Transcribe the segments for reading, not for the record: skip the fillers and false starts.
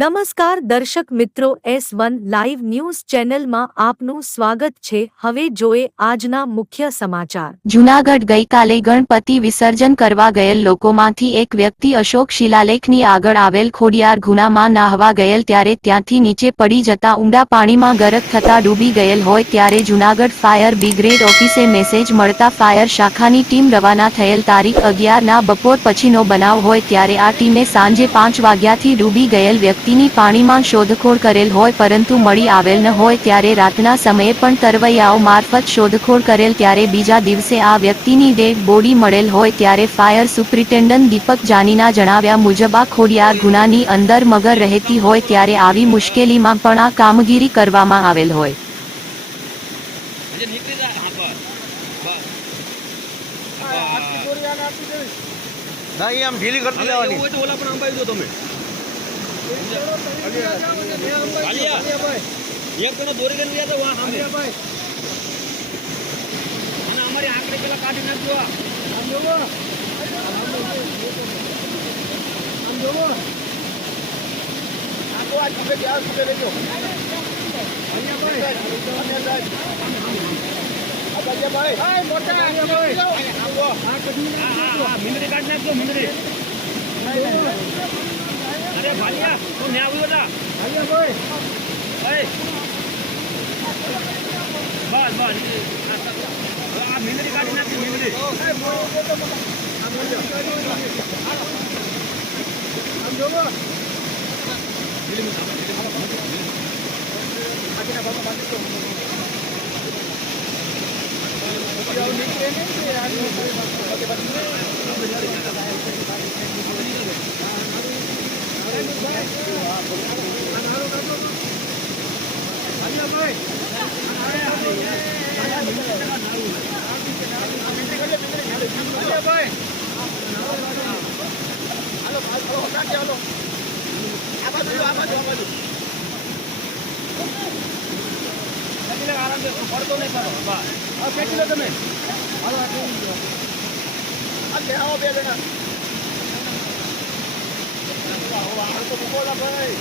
નમસ્કાર દર્શક મિત્રો, S1 લાઈવ ન્યૂઝ ચેનલમાં આપનું સ્વાગત છે। હવે જોઈએ આજના મુખ્ય સમાચાર। જૂનાગઢ ગઈકાલે ગણપતિ વિસર્જન કરવા ગયેલ લોકોમાંથી એક વ્યક્તિ અશોક શિલાલેખની આગળ આવેલ ખોડિયાર ગુનામાં નાહવા ગયેલ ત્યારે ત્યાંથી નીચે પડી જતા ઊંડા પાણીમાં ગરક થતા ડૂબી ગયેલ હોય ત્યારે જૂનાગઢ ફાયર બ્રિગેડ ઓફિસે મેસેજ મળતા ફાયર શાખાની ટીમ રવાના થયેલ। તારીખ 11ના બપોર પછીનો બનાવ હોય ત્યારે આ ટીમે સાંજે 5 વાગ્યાથી ડૂબી ગયેલ વ્યક્તિની પાણીમાં શોધખોળ કરેલ હોય પરંતુ મળી આવેલ ન હોય ત્યારે રાતના સમયે પણ તરવૈયાઓ મારફત શોધખોળ કરેલ ત્યારે બીજા દિવસે આ વ્યક્તિની ડેડ બોડી મળેલ હોય ત્યારે ફાયર સુપ્રિન્ટેન્ડન્ટ દીપક જાનીના જણાવ્યા મુજબ આ ખોડિયાર ગુનાની અંદર મગર રહેતી હોય ત્યારે આવી મુશ્કેલીમાં પણ આ કામગીરી કરવામાં આવેલ હોય। नहीं हम ढीली करते लेवानी वो तो ओला पर अंबाई दो तुम्हें आलिया एक तो दोरी गन लिया था वहां हम भाई અને અમારી આંકડે પેલા કાઢી નાખજો આમ જોવો આખો આ છોકે ગયા છોકે લેજો અહીંયા ભાઈ આજા ભાઈ હાય મોટા ભાઈ આ કદી આ મિંદરી કાઢ નાખજો મિંદરી અરે ભાલિયા તું ને આવ્યો ના આયા ભાઈ એ બસ બસ આ મિંદરી કાઢી નાખજો મિંદરી આમ જોવો આકીના બાબા બાકી તો આરામ से પડતો નહીં કરો બસ આ ખેંચી લો તમે હાલો આ આવો બે જણા આ તો બોલા ભાઈ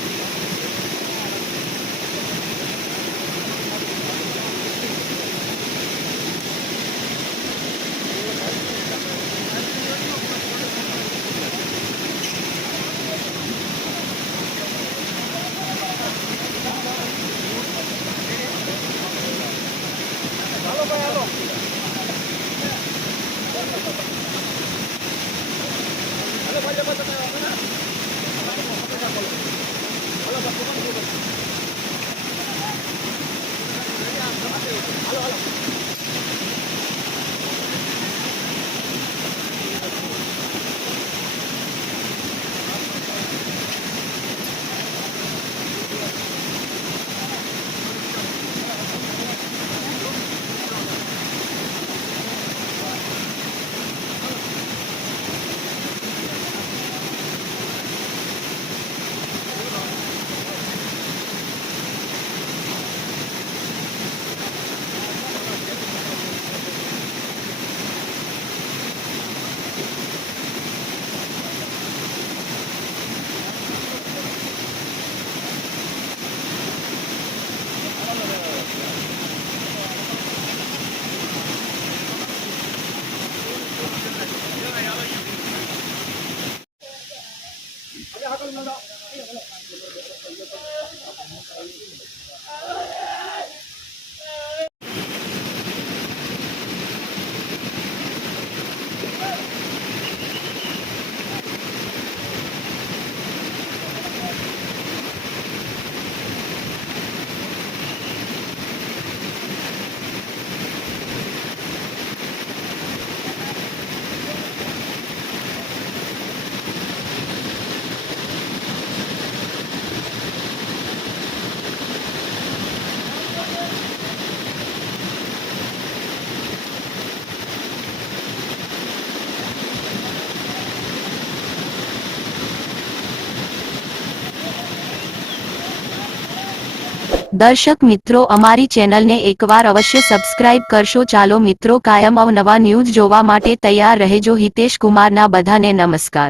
દર્શક મિત્રો, અમારી ચેનલને એકવાર અવશ્ય સબસ્ક્રાઇબ કરશો। ચાલો મિત્રો, કાયમ અવનવા ન્યૂઝ જોવા માટે તૈયાર રહેજો। હિતેશ કુમારના બધાને નમસ્કાર।